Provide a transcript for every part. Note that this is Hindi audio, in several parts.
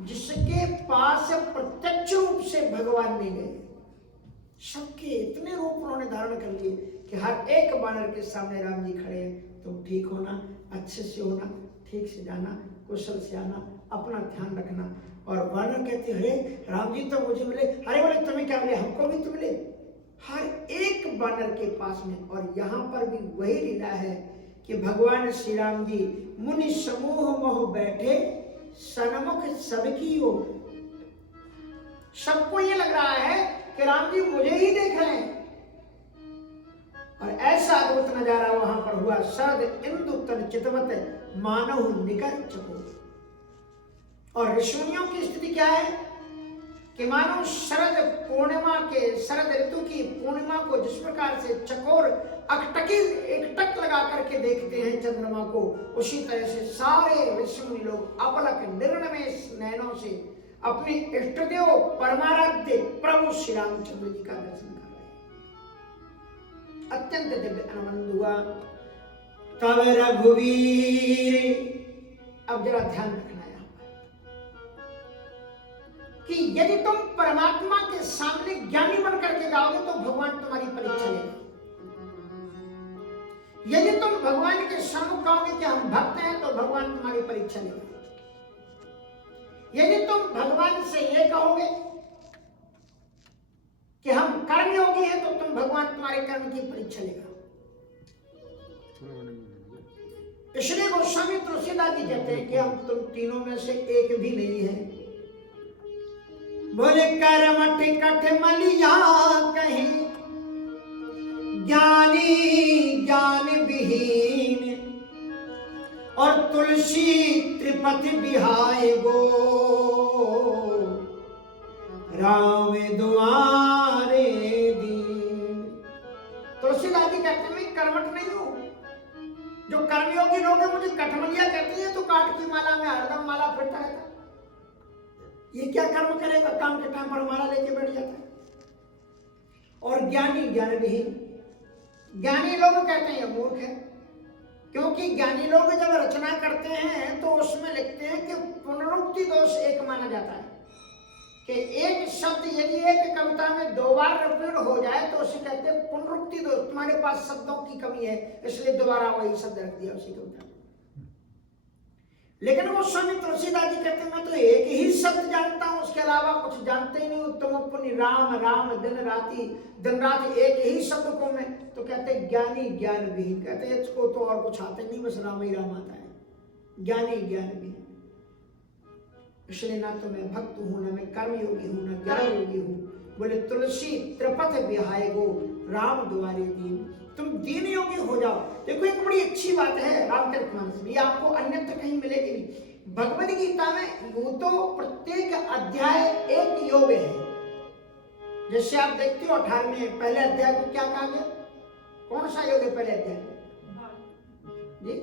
जिसके पास प्रत्यक्ष रूप से भगवान नहीं गए। सबके इतने रूप उन्होंने धारण कर लिए कि हर एक वानर के सामने राम जी खड़े हैं। तुम ठीक होना, अच्छे से होना, ठीक से जाना, कुशल से आना, अपना ध्यान रखना। और वानर कहते अरे राम जी तो मुझे मिले, अरे बोले तुम्हें क्या मिले, हमको भी तो मिले। हर एक वानर के पास में। और यहाँ पर भी वही लीला है कि भगवान श्री राम जी मुनि समूह मोह बैठे सन्मुख सबकी ओर। सबको ये लग रहा है कि राम जी मुझे ही देख रहे हैं। और ऐसा अद्भुत नजारा वहां पर हुआ। शरद इंदु तन चितवत मानव निकर चको। और ऋषियों की स्थिति क्या है कि मानो शरद पूर्णिमा के, शरद ऋतु की पूर्णिमा को जिस प्रकार से चकोर अकटकी एकटक लगा करके देखते हैं चंद्रमा को, उसी तरह से सारे ऋषि लोग अपलक निर्णमेश नयनों से अपने इष्टदेव परमाराध्य प्रभु श्री रामचंद्र जी का दर्शन कर रहे हैं। अत्यंत दिव्य आनंद हुआ। तब रघुवीर, अब जरा ध्यान रखना यहाँ पर कि यदि तुम परमात्मा के सामने ज्ञानी बन करके जाओगे तो भगवान तुम्हारी परीक्षा लेगा। यदि तुम भगवान के सम्मुख कहोगे कि हम भक्त हैं तो भगवान तुम्हारी परीक्षा लेगा। यदि तुम भगवान से ये कहोगे कि हम कर्म योगी हैं तो तुम भगवान तुम्हारे कर्म की परीक्षा लेगा। इसलिए गोस्वामी तुलसीदास जी कहते हैं कि हम तुम तीनों में से एक भी नहीं है। बोले कर्म टिकट मलिया कहीं ज्ञानी ज्ञान विहीन, और तुलसी त्रिपति बिहाय गो राम दुआरे दीन। तुलसीदास जी कहते हैं मैं कर्मठ नहीं हूं। जो कर्मयोगी लोग हैं मुझे कठमलिया कहते हैं, तो काट की माला में हरदम माला फिरता रहता। ये क्या कर्म करेगा, काम के टाइम पर माला लेके बैठ जाता है। और ज्ञानी ज्ञान विहीन, ज्ञानी लोग कहते हैं मूर्ख है। क्योंकि ज्ञानी लोग जब रचना करते हैं तो उसमें लिखते हैं कि पुनरुक्ति दोष एक माना जाता है कि एक शब्द यदि एक कविता में 2 बार रिपीट हो जाए तो उसे कहते हैं पुनरुक्ति दोष। तुम्हारे पास शब्दों की कमी है इसलिए दोबारा वही शब्द रख दिया उसी कविता में। लेकिन वो स्वामी तुलसीदास जी कहते हैं मैं तो एक ही शब्द जानता हूं, उसके अलावा कुछ जानते ही नहीं। उत्तम पुण्य राम राम दिन रात एक ही शब्द को मैं, तो कहते हैं ज्ञानी ज्ञान विहीन। कहते हैं इसको तो और कुछ आता ही नहीं, बस राम ही राम आता है। ज्ञानी ज्ञान विहीन। इसलिए ना तो मैं भक्त हूं, ना मैं कर्म योगी हूं, ना ज्ञान योगी हूं। बोले तुलसी त्रिपथ बिहाय गो राम द्वारे दीन। तुम दीन योगी हो जाओ। देखो एक बड़ी अच्छी बात है रामचरितमानस में, ये आपको अन्यत्र कहीं मिलेगी नहीं। भगवद गीता में यूं तो प्रत्येक अध्याय एक योग है। जैसे आप देखते हो 18वें पहले अध्याय को क्या कहा गया, कौन सा योग है पहले अध्याय जी,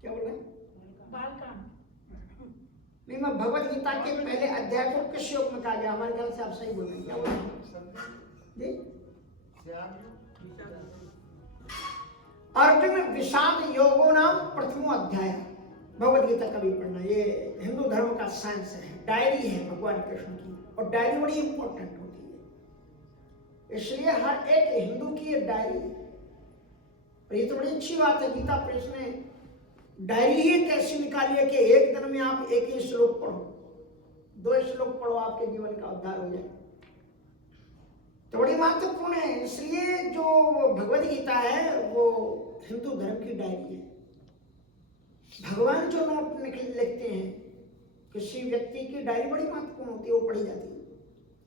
क्या बोल रहे हैं? नहीं, मैं भगवद गीता के पहले अध्याय को किस योग में कहा गया? हमारे ख्याल से आप सही बोल रहे हैं। क्या बोल रहे हैं? अर्जुन विषाद योगो नाम प्रथमो अध्याय। भगवद गीता कभी पढ़ना, ये हिंदू धर्म का साइंस है, डायरी है भगवान कृष्ण की। और डायरी बड़ी इंपॉर्टेंट होती है, इसलिए हर एक हिंदू की ये डायरी है। और ये तो बड़ी अच्छी बात है, गीता प्रेस ने डायरी ही कैसी निकाली है कि एक दिन में आप एक ही श्लोक पढ़ो, 2 श्लोक पढ़ो, आपके जीवन का उद्धार हो जाए। तो बड़ी महत्वपूर्ण है। इसलिए जो भगवद गीता है वो हिंदू धर्म की डायरी है। भगवान जो नोट लिखते हैं किसी व्यक्ति की डायरी बड़ी महत्वपूर्ण होती है, वो पढ़ी जाती है।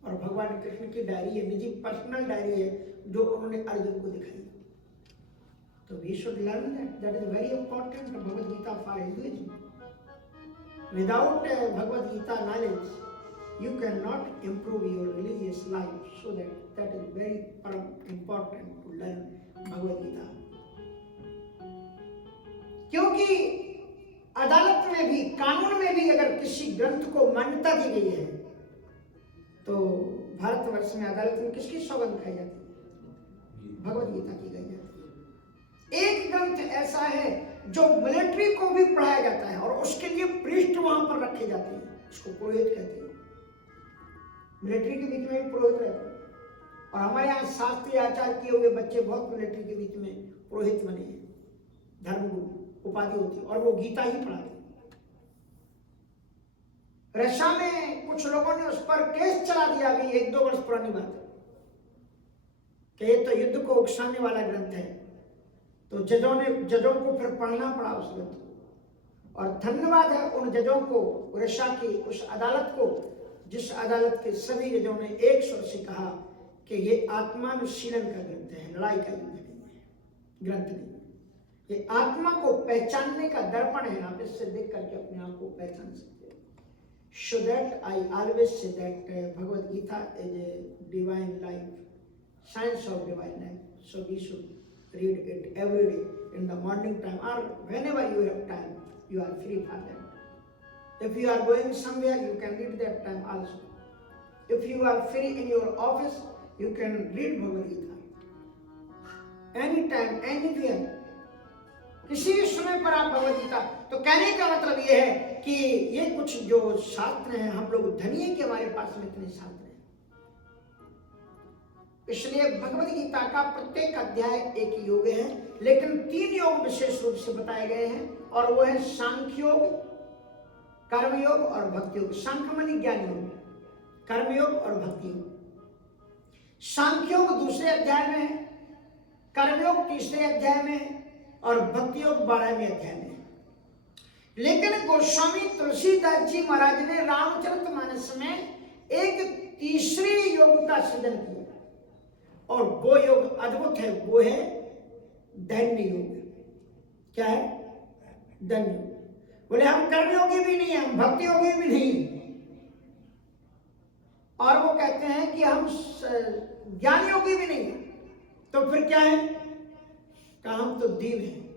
और भगवान कृष्ण की डायरी है, निजी पर्सनल डायरी है जो उन्होंने अर्जुन को दिखाई। तो we should learn that is very important Bhagavad Gita for Hinduism. Without Bhagavad Gita knowledge, you cannot improve your religious life. So that is very important to learn Bhagavad Gita. क्योंकि अदालत में भी, कानून में भी अगर किसी ग्रंथ को मान्यता दी गई है तो भारतवर्ष में अदालत में किसकी सौगंध खाई जाती है? भगवद गीता की गई है। एक ग्रंथ ऐसा है जो मिलिट्री को भी पढ़ाया जाता है और उसके लिए पृष्ठ वहां पर रखे जाते हैं, उसको पुरोहित कहते हैं। मिलिट्री के बीच में भी पुरोहित रहते हैं और हमारे यहाँ शास्त्रीय आचार किए हुए बच्चे बहुत मिलिट्री के बीच में पुरोहित बने हैं, धर्मगुरु उपाधि होती है और वो गीता ही पढ़ाते हैं। रशिया में कुछ लोगों ने उस पर केस चला दिया, अभी 1-2 वर्ष पुरानी बात है, कि ये तो युद्ध को उकसाने वाला ग्रंथ है, तो जजों को फिर पढ़ना पड़ा उस ग्रंथ को। और धन्यवाद है उन जजों को, रशिया की उस अदालत को, जिस अदालत के सभी जजों ने एक स्वर से कहा कि ये आत्मानुशीलन का ग्रंथ है, लड़ाई का ग्रंथ नहीं, ये आत्मा को पहचानने का दर्पण है। आप इससे देख करके अपने आप को पहचान सकते हैं। So that I always say that Bhagavad Gita is a divine life, science of divine life. So we should read it every day in the morning time or whenever you have time, you are free for that. If you are going somewhere, you can read that time also. If you are free in your office, you can read Bhagavad Gita. Anytime, anywhere. किसी भी समय पर आप भगवद गीता, तो कहने का मतलब ये है कि ये कुछ जो शास्त्र हैं, हम लोग धनी हैं कि हमारे पास में इतने शास्त्र हैं। इसलिए भगवद गीता का प्रत्येक अध्याय एक योग है, लेकिन 3 योग विशेष रूप से बताए गए हैं और वो है सांख्य योग, कर्म योग और भक्ति योग। सांख्य माने ज्ञान योग, कर्म योग और भक्ति योग। सांख्य योग 2 अध्याय में है, कर्म योग 3 अध्याय में है और भक्ति योग 12वें अध्याय में है। लेकिन गोस्वामी तुलसीदास जी महाराज ने रामचरितमानस में एक तीसरे योग का सृजन किया और वो योग अद्भुत है, वो है दैन्य योग। क्या है? दैन्य योग। बोले हम कर्मयोगी भी नहीं है, हम भक्ति योगी भी नहीं, और वो कहते हैं कि हम ज्ञान योगी भी नहीं, तो फिर क्या है? कहा हम तो दीन हैं।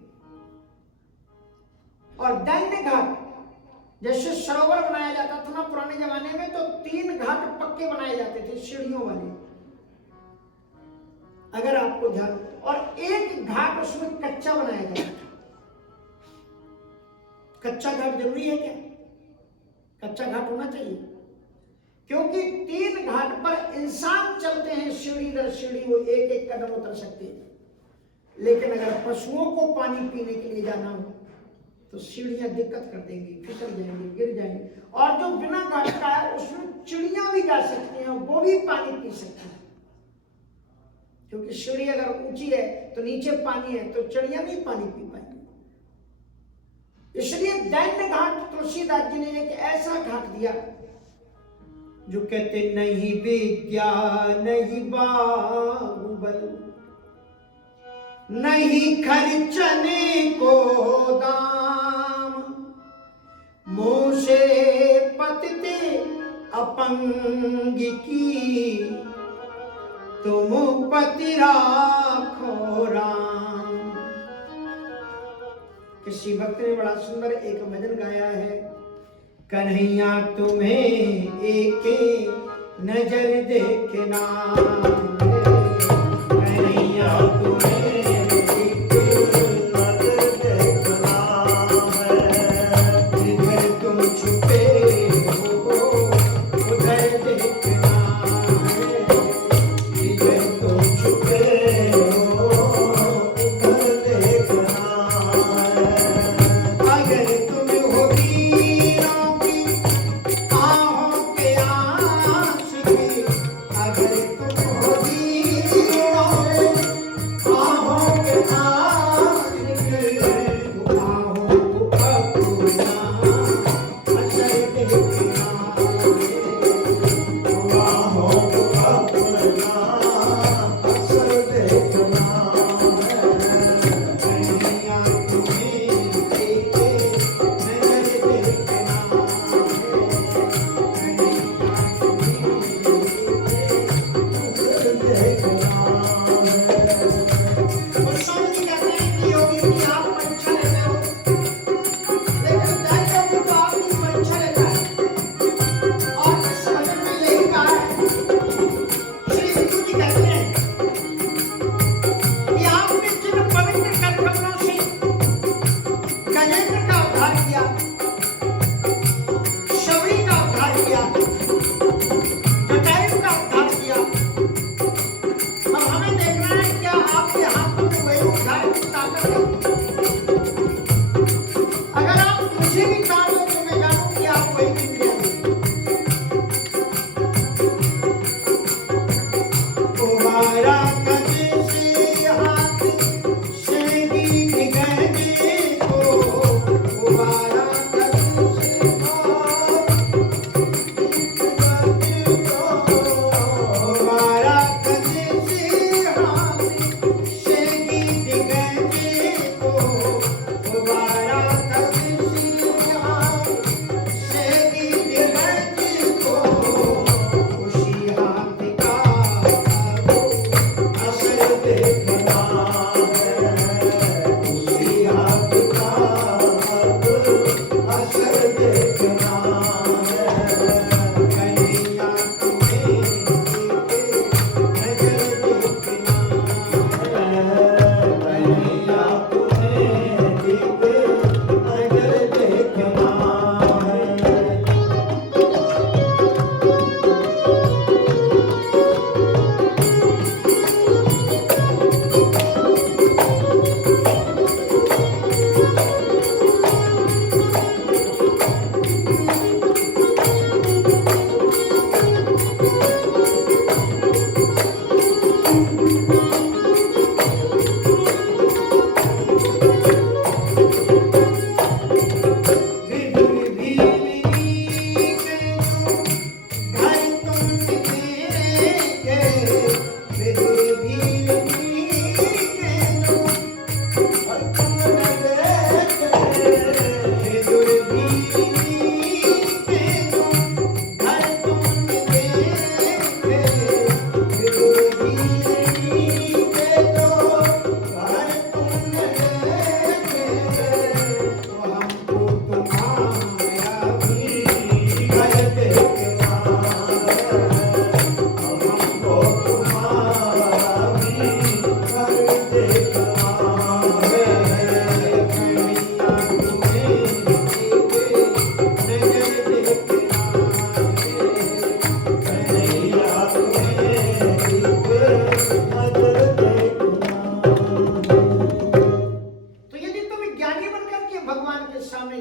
और दैन्य घाट, जैसे सरोवर बनाया जाता था ना पुराने जमाने में, तो 3 घाट पक्के बनाए जाते थे सीढ़ियों वाले, अगर आपको ध्यान, और 1 घाट उसमें कच्चा बनाया जाता था। कच्चा घाट जरूरी है क्या? कच्चा घाट होना चाहिए, क्योंकि 3 घाट पर इंसान चलते हैं सीढ़ी दर सीढ़ी, वो एक कदम उतर सकते हैं। लेकिन अगर पशुओं को पानी पीने के लिए जाना हो तो सीढ़ियां दिक्कत कर देंगी, फिसल जाएंगी, गिर जाएंगी। और जो बिना घाट का है उसमें चिड़ियां भी जा सकती हैं, वो भी पानी पी सकती हैं, क्योंकि सीढ़ी अगर ऊंची है तो नीचे पानी है, तो चिड़ियां भी पानी पी पाएंगी। इसलिए दैन्य घाट तुलसीदास जी ने एक ऐसा घाट दिया जो कहते नहीं विद्या नहीं बाहुबल, नहीं खर्चने को दाम, मुँह से पतिते अपंग की, तुम पति राखो राम। किसी भक्त ने बड़ा सुंदर एक भजन गाया है, कन्हैया तुम्हें एक नजर देखना, कन्हैया तुम्हें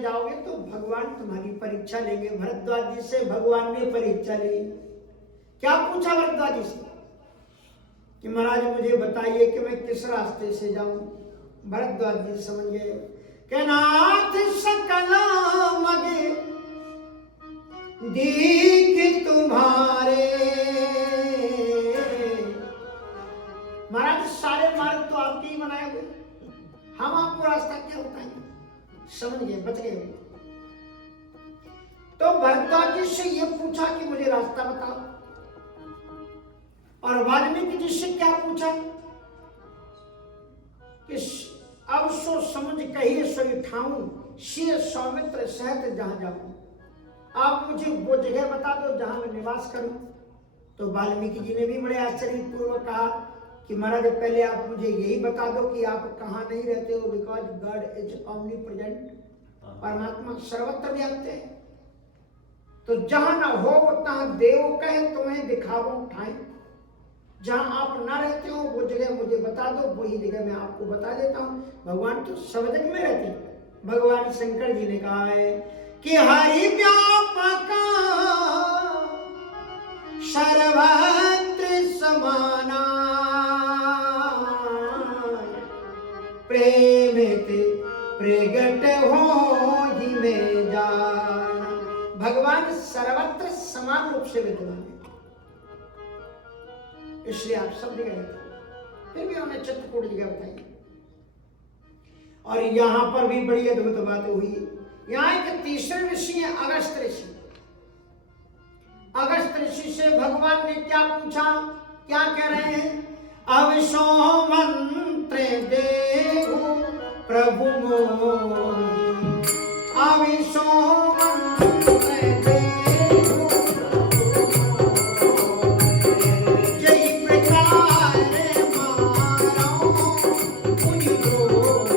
में जाओगे तो भगवान तुम्हारी परीक्षा लेंगे। भरद्वाज जी से भगवान ने परीक्षा ली। क्या पूछा भरद्वाज जी से कि महाराज मुझे बताइए कि मैं किस रास्ते से जाऊं। भरद्वाज जी समझ गए कि नाथ सकला मगे दीख तुम्हारे। महाराज सारे मार्ग तो आपके ही बनाए हुए, हम आपको रास्ता क्या बताएंगे। समझ गए, बच गए। तो भरद्वाज जी से ये पूछा कि मुझे रास्ता बताओ, और वाल्मीकि जी से क्या पूछा कि अब सो समझ कहिए सोई ठाऊं, सिय सौमित्र सहत जहां जाऊं। आप मुझे वो जगह बता दो जहां मैं निवास करूं। तो वाल्मीकि जी ने भी बड़े आश्चर्य पूर्वक कहा कि महाराज पहले आप मुझे यही बता दो कि आप कहाँ नहीं रहते हो। Because God is omni present, परमात्मा सर्वत्र व्याप्त है। तो जहां ना हो तहां देव कहे तुम्हें दिखावो ठाई। जहां आप ना रहते हो वो जगह मुझे बता दो, वही जगह मैं आपको बता देता हूं। भगवान तो सब जगह में रहते हैं। भगवान शंकर जी ने कहा है कि हरि व्यापक सर्वत्र समाना, प्रेमित प्रगट हो ही में जाना। भगवान सर्वत्र समान रूप से विद्यमान है, इसलिए आप सब जगह रहते हैं। फिर भी उन्हें चित्रकूट जगह बताई। और यहां पर भी बड़ी अद्भुत बात हुई। यहाँ एक तीसरे ऋषि है अगस्त ऋषि। अगस्त ऋषि से भगवान ने क्या पूछा, क्या कह रहे हैं। अविशो मंत्र देहु प्रभु मोहि, अविशो मंत्र देहु जय प्रकार मारो मुनि द्रोह,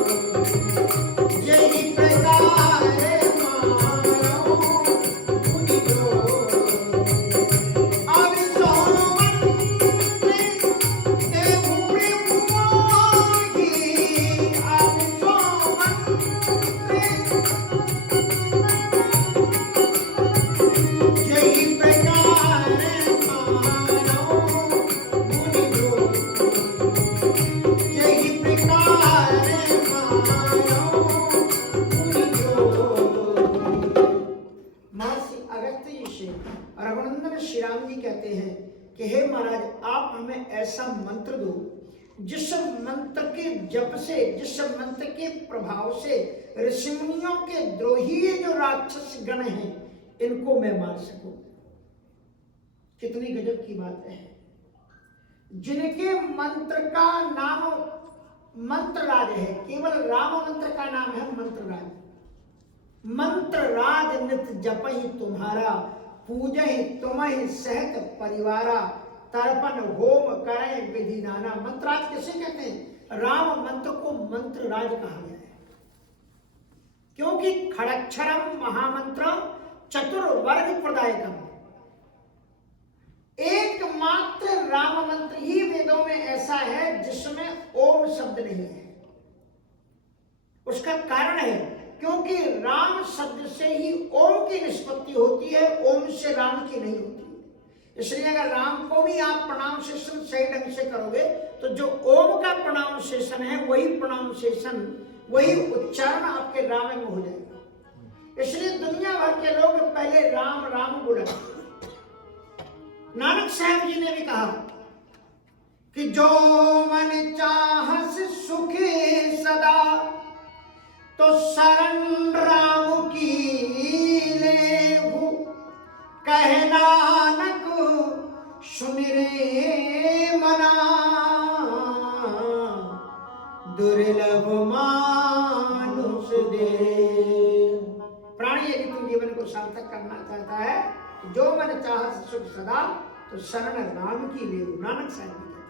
जय प्रकार मारो मुनि द्रोह। ऐसा मंत्र दो जिस मंत्र के जप से, जिस मंत्र के प्रभाव से ऋषिमुनियों के द्रोही जो राक्षस गण हैं इनको मैं मार सकूं। कितनी गजब की बात है। जिनके मंत्र का नाम मंत्रराज है, केवल राम मंत्र का नाम है मंत्रराज। मंत्रराज नित जपहि तुम्हारा, पूजहि तुम्हि सहत परिवारा, तर्पण होम करें विधि नाना। मंत्रराज किसे कहते हैं। राम मंत्र को मंत्रराज कहा गया है, क्योंकि खड़क्षरम महामंत्र चतुर्वर्ग प्रदायकम। एकमात्र राम मंत्र ही वेदों में ऐसा है जिसमें ओम शब्द नहीं है। उसका कारण है क्योंकि राम शब्द से ही ओम की निष्पत्ति होती है, ओम से राम की नहीं होती। इसलिए अगर राम को भी आप प्रोनाउंसिएशन सही ढंग से करोगे तो जो ओम का प्रोनाउंसिएशन है वही प्रोनाउंसिएशन, वही उच्चारण आपके राम में हो जाएगा। इसलिए दुनिया भर के लोग पहले राम राम बोला। नानक साहब जी ने भी कहा कि जो मन चाहस सुखी सदा, तो शरण राम की लेहु, कहे नानक सुन रे मना, दुर्लभ मानुष दे। प्राणी यदि तू जीवन को सार्थक करना चाहता है, जो मन चाहत सुख सदा, तो शरण राम की लेहु। नानक साहब जी कहते हैं।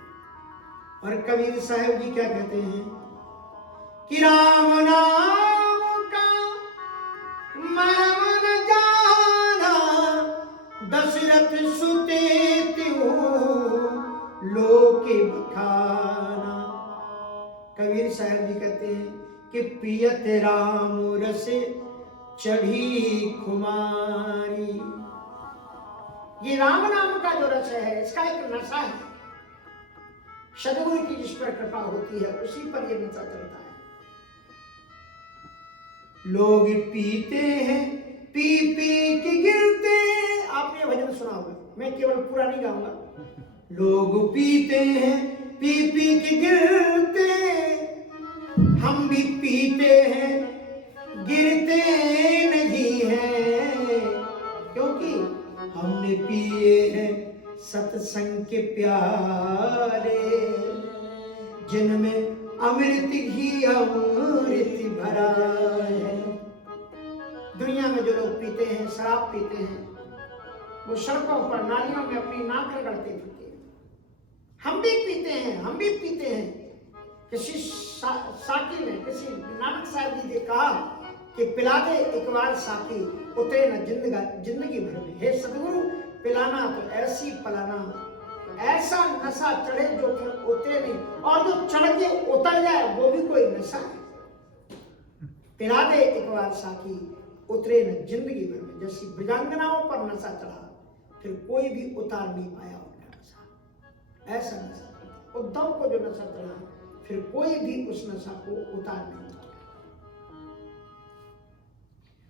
और कबीर साहब जी क्या कहते हैं कि राम नाम का मर्म न जाना, दशरथ सुते त्यों लोके बखाना। कबीर साहब जी कहते हैं कि पियत राम रस चढ़ी खुमारी। ये राम नाम का जो रस है इसका एक नशा है। सदगुरु की जिस पर कृपा होती है उसी पर ये नशा चलता है। लोग पीते हैं पी पी के गिरते। आपने भजन सुना होगा, मैं केवल पूरा नहीं गाऊंगा। लोग पीते हैं पी पी के गिरते, हम भी पीते हैं गिरते नहीं हैं, क्योंकि हमने पिए हैं सत्संग के प्यारे, जिनमें अमृत ही अमृत भरा है। दुनिया में जो लोग पीते हैं, शराब पीते हैं, वो सड़कों पर नालियों में अपनी नाक रगड़ते फिरते हैं। हम भी पीते हैं, हम भी पीते हैं। किसी साकी ने, किसी नानक साहब जी ने कहा कि पिला दे एक बार साकी, उतरे न जिंदगी भर में। हे सदगुरु, पिलाना तो ऐसी पिलाना, ऐसा नशा चढ़े जो फिर उतरे नहीं, और जो चढ़ के उतर जाए वो भी कोई नशा है। पिला दे एक बार साकी, उतरे न जिंदगी भर में। जैसी ब्रजांगनाओं पर नशा चढ़ा, फिर कोई भी उतार नहीं पाया उनका नशा। ऐसा नशा उद्धव को जो नशा चढ़ा, फिर कोई भी उस नशा को उतार नहीं पाया।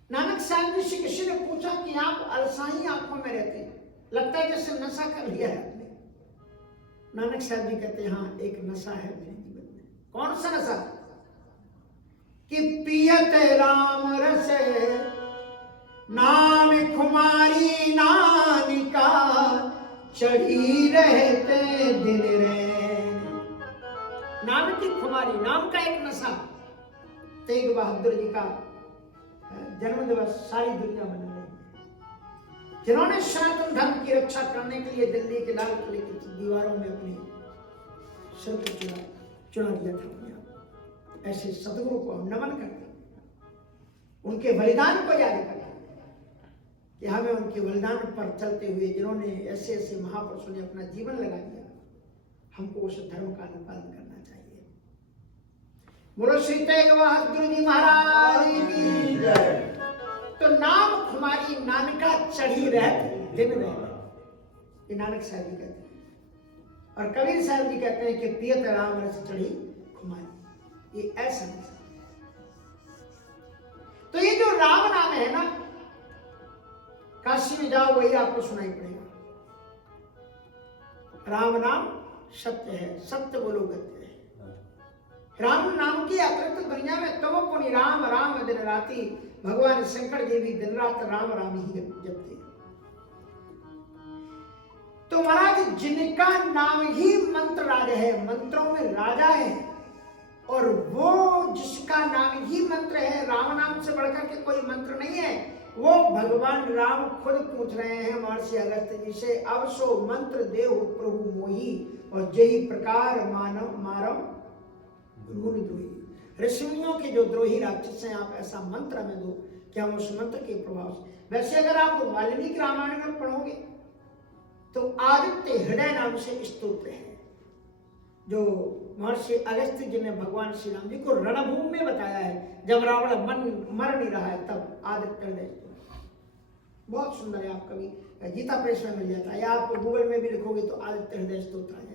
नानक साहब जी से किसी ने पूछा कि आप अलसाई आंखों में रहते हैं, लगता है जैसे नशा कर लिया है आपने। नानक साहब जी कहते हैं, हाँ एक नशा है मेरे जीवन में। कौन सा नशा? कि पियत राम रस नाम खुमारी, नानिका चढ़ी रहते दिन रैन। नाम की खुमारी, नाम का एक नशा। तेग बहादुर जी का जन्म दिवस सारी दुनिया मना रही है। जिन्होंने सनातन धर्म की रक्षा करने के लिए दिल्ली के लाल किले की दीवारों में अपने सिर को चुना दिया था। ऐसे सदगुरु को हम नमन करते हैं, उनके बलिदान को याद करते हैं कि हमें उनके बलिदान पर चलते हुए, जिन्होंने ऐसे ऐसे महापुरुषों ने अपना जीवन लगा दिया, हमको उस धर्म का अनुपालन करना चाहिए। बोलो श्री तेग बहादुर जी महाराज की जय। तो नाम खुमारी, नानका चढ़ी रहती दिन रहती, ये नानक साहब जी कहते हैं। और कबीर साहब जी कहते हैं कि पियत राम रस चढ़ी खुमारी। ये ऐसा नहीं। तो ये जो राम नाम है ना, काशी में जाओ वही आपको सुनाई पड़ेगा। राम नाम सत्य है, सत्य बोलो गत्य है। राम नाम की अतिरिक्त दुनिया में तुम पुनि राम राम दिन राती। भगवान शंकर जी भी दिन रात राम राम ही जपते। तो महाराज, जिनका नाम ही मंत्र राजा है, मंत्रों में राजा है, और वो जिसका नाम ही मंत्र है, राम नाम से बढ़कर के कोई मंत्र नहीं है, वो भगवान राम खुद पूछ रहे हैं महर्षि अगस्त्य जी से, अब सो मंत्र देव प्रभु मोही, और जही प्रकार मानव मारव गुरु द्रोही। ऋषियों के जो द्रोही राक्षस हैं, आप ऐसा मंत्र हमें दो कि हम उस मंत्र के प्रभाव से। वैसे अगर आप वाल्मीकि रामायण में पढ़ोगे तो आदित्य हृदय नाम से स्तोत्र है, जो महर्षि अगस्त्य जी ने भगवान श्री राम जी को रणभूमि में बताया है, जब रावण मर नहीं रहा है, तब आदित्य हृदय स्तोत्र बहुत सुंदर है। आप कभी गीता प्रेस में मिल जाता है, या आप गूगल में भी लिखोगे तो आदित्य हृदय स्तोत्र आ जाएगा।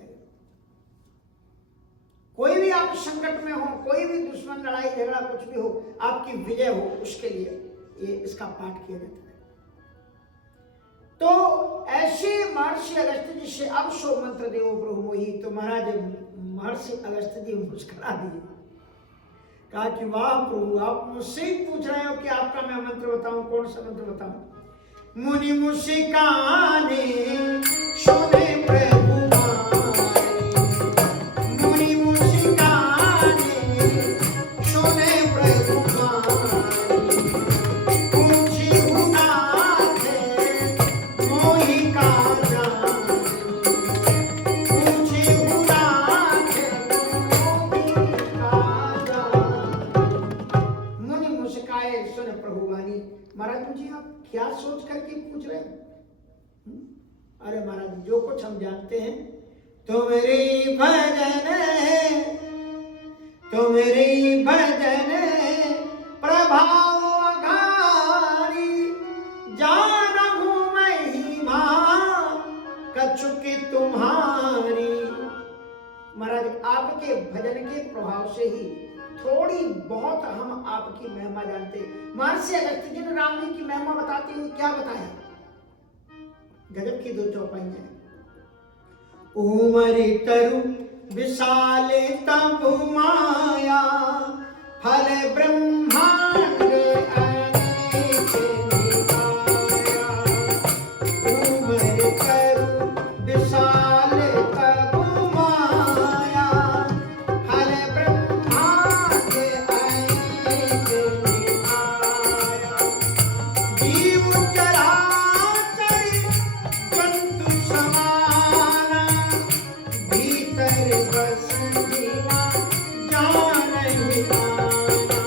कोई भी आप संकट में हो, कोई भी दुश्मन, लड़ाई झगड़ा कुछ भी हो, आपकी विजय हो, उसके लिए ये इसका पाठ किया जाता है। तो ऐसे महर्षि अगस्त्य जी से अब सो मंत्र देवो प्रभु मोही। तो महाराज महर्षि अगस्त्य जी मुस्कुरा दिए, कहा कि वाह प्रभु, आप मुझसे ही पूछ रहे हो कि आपका मैं मंत्र बताऊं, कौन सा मंत्र बताऊं। मुनि मुस्काने सुने प्रभु क्या सोच करके पूछ रहे हैं? अरे महाराज, जो कुछ हम जानते हैं, तुम्हारी भजन है, तुम्हारी भजन प्रभाव आपके भजन के प्रभाव से ही थोड़ी बहुत हम आपकी महिमा जानते। महर्षि अगस्त्य जी ने राम जी की महिमा बताते हुए क्या बताया? गजब की 2 चौपाइयां। उमर तरु विशाल तब माया, फल ब्रह्मांड अनेक निकाया। उमर तरु विशाल तब माया, फल ब्रह्मांड अनेक निकाया। जीव चराचर जंतु समाना, भीतर बस बिना जानहि आना।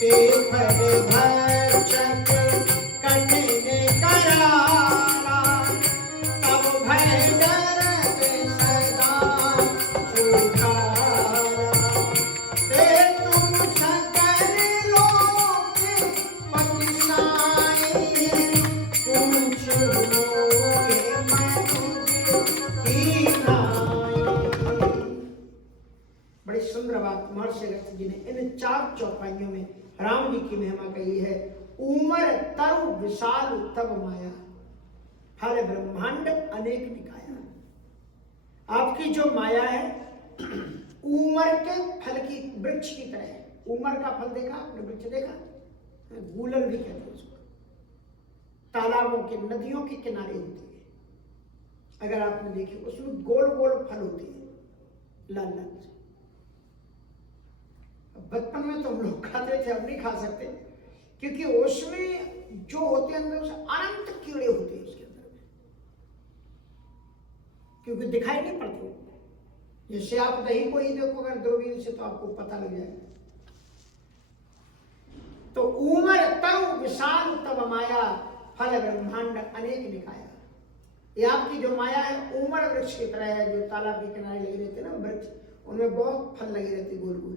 ते फल भक्षक कठिन करारा, तब भय डरत सदा सुधारा। ते तुम सकल लोक पति साई, पूछ मोहे मैं तुझकी नाई। बड़ी सुंदर बात महर्षि अगस्त्य जी ने इन 4 चौपाइयों में राम जी की महिमा कही है। उमर तरु विशाल तब माया, फल ब्रह्मांड अनेक निकाया। आपकी जो माया है उमर के फल की वृक्ष की तरह है। उमर का फल देखा आपने? वृक्ष देखा? गूलर भी कहते हैं उसको। तालाबों के, नदियों के किनारे होती है। अगर आपने देखी उसमें गोल गोल फल होते हैं, लाल लाल से। बचपन में तो हम लोग खाते थे, अब नहीं खा सकते, क्योंकि उसमें जो होते हैं अंदर से अनंत कीड़े होते हैं उसके अंदर में, क्योंकि दिखाई नहीं पड़ते। जैसे आप दही को ही देखो अगर दूरबीन से तो आपको पता लग जाएगा। तो उमर तरु विशाल तब माया, फल ब्रह्मांड अनेक निकाया। ये आपकी जो माया है उमर वृक्ष की तरह है, जो तालाब के किनारे लगे रहते हैं ना वृक्ष, उनमें बहुत फल लगे रहते गोल गोल।